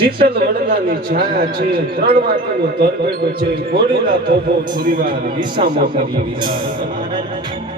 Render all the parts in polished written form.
શીતલ વડલાની છાયા છે, 3 વાટનો તરબેડો છે, ઘોડીલા તોફો થોડીવાર વિસામો કરી વિરાજ.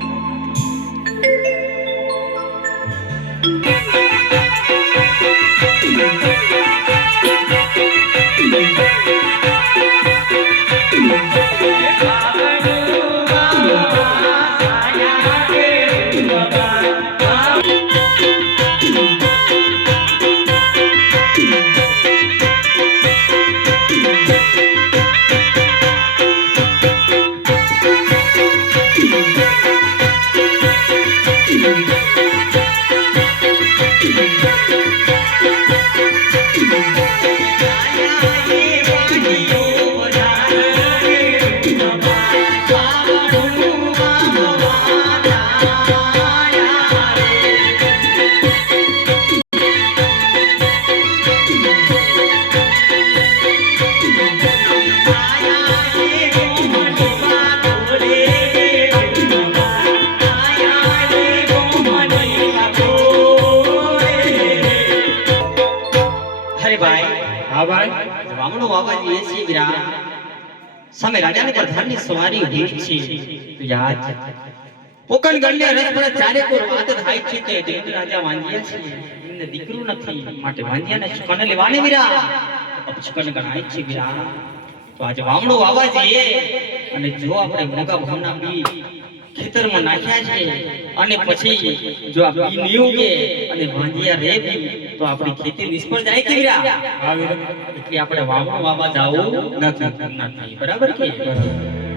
સામે રાજાની પ્રધાનની સવારી ઉભી છે. યાદ પોકણ ગણને રથ પર ચારે કોર વાત થાય છે કે દેવ રાજા વાંજિયા છે, એમને દીકરો નથી, માટે વાંજિયાને શુકન લેવાને વીરા અપશુકન ગણાય છે વીરા. તો આજે વામણો વાવા જઈએ અને જો આપણે મોગા ભાવના બી ખેતરમાં નાખ્યા છે અને પછી જો આ બી નહીં ઉગે અને વાંજિયા રે બી તો આપણી ખેતી નિષ્ફળ જાય કે વીરા. એટલે આપણે વામણો વાવા જાવું નથી. બરાબર કે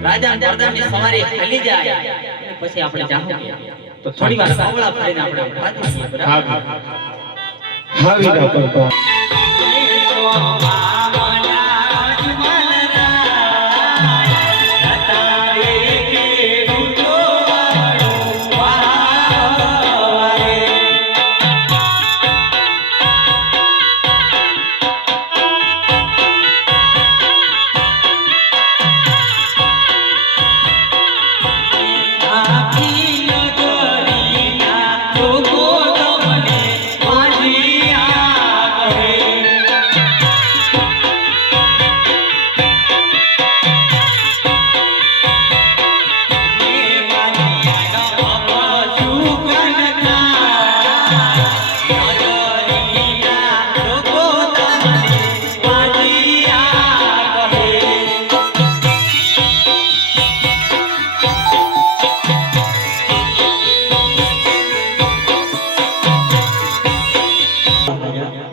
રાજા પ્રધાનની સવારે ખાલી જાય પછી આપણે જાવું તો થોડી વાર સાવળા ફરીને આપણે ઉભા થઈએ. બરાબર. હા વીરા પરપા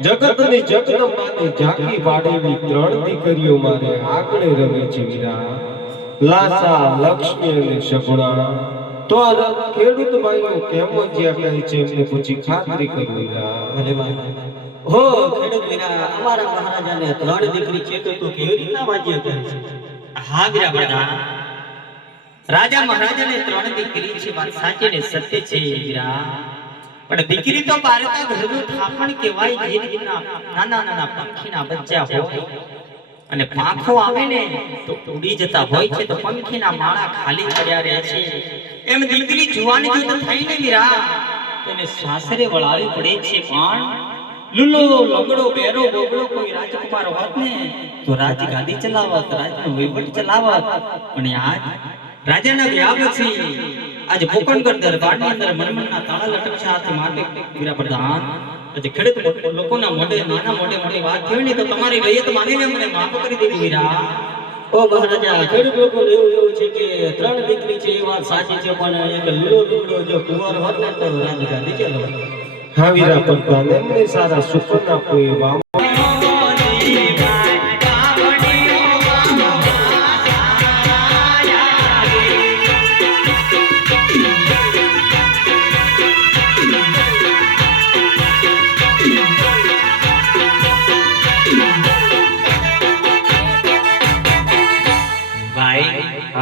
જગતની જગદંબાની ઝાંકી પાડેલી 3 દીકરીઓ મારે આંગણે રમે છે વીરા. લાસા, લક્ષ્મી અને સગુણા. તો આ ખેડૂત ભાઈઓ કેમ જ્યાં કહે છે એમને પૂછી ખાતરી કરી વીરા. હો ખેડૂત વીરા, અમારા મહારાજાને 3 દીકરી છે તો કેવી રીતના વાજ્ય કરે છે? હા વીરા પ્રધાન, રાજા મહારાજાને 3 દીકરી છે, વાત સાચી ને સત્ય છે વીરા. પણ દીકરી તો બારકા ઘરનું થાપણ કહેવાય. જે રીતના નાના નાના પંખીના બચ્ચા હોય અને પાંખો આવે ને તો ઉડી જતા હોય છે, તો પંખીના માળા ખાલી પડ્યા રહે છે, એમ દીકરી જુવાની જો થઈને વીરા તેને સાસરે વળાવી પડે છે. પણ લુલો લગડો બેરો બોગડો કોઈ રાજકુમાર હોત ને તો રાજગાદી ચલાવત, રાજનો વહીવટ ચલાવત. પણ આજ રાજાના ગયા પછી આજે પોકણગઢ દરબારની અંદર મનમનના તાળા લટકશા હાથે માટે વીરા પ્રધાન આજે ખેડૂત લોકોના મોઢે નાના મોઢે વાત થઈ ને તો તમારી રૈયત માનીને મને માફ કરી દેવી વીરા. ઓ મહારાજા, ખેડૂત લોકો એવું છે કે 3 દીકરી છે એ વાત સાચી છે, પણ એક લીલો લુગડો જો કુંવર હોત ને તો રાજગાદી ચલાવત. હા વીરા પરપા એમને સારા સુકન આપો એવા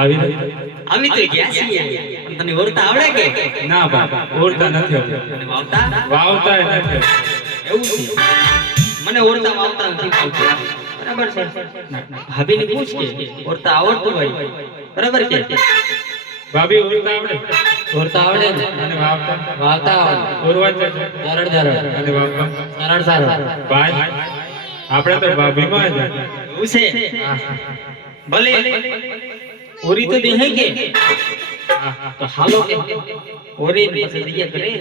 આવી અમે તો ગયા છીએ પણ તને ઓળતા આવડે કે ના બા ઓળતા નથી આવડતું. અને વાવતા વાવતાય નથી આવડતું. એવું છે મને ઓળતા વાવતા નથી આવડતું બરાબર છે ભાભીને પૂછ કે ઓળતા આવડતું હોય બરાબર કે ભાભી ઓળતા આવડે ઓળતા આવડે ને? અને વાવતા વાવતા આવડે. ઓરવા છે સરળ સરળ અને વાવતા સરળ સરળ. ભાઈ આપણે તો ભાભીમાં જ એવું છે ભલે ઓરી તો દેહે કે તો હાલો કે ઓરી ને પછી જઈએ કરે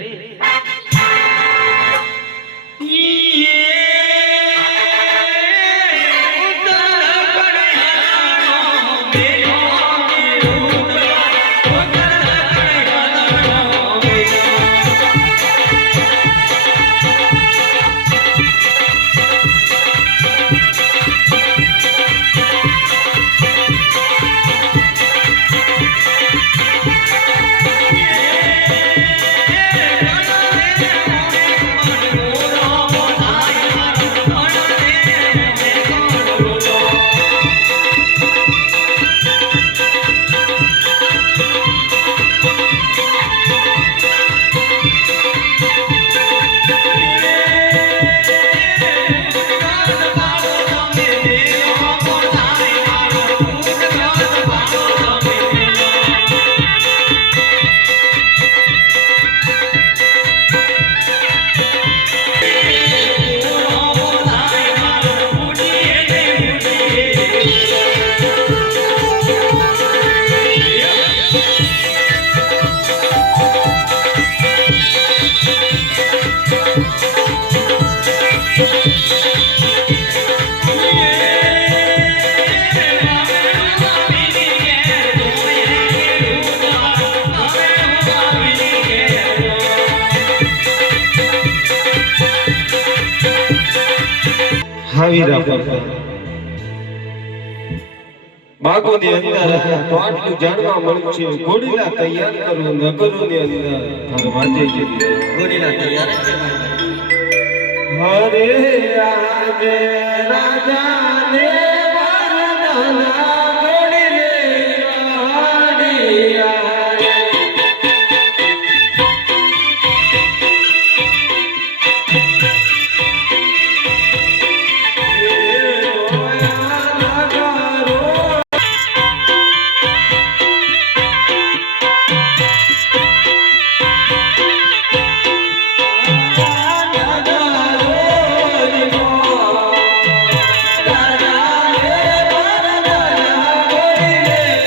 હાવીરા પરમાર બાગોની અંદર હતા તો આટલું જાણવા મળ્યું છે ઘોડીલા તૈયાર કરવું નગરોની અંદર ફરવાજે ગયેલા. ઘોડીલા તૈયાર જ છે મારા ભાઈ. હરે આજે રાજાને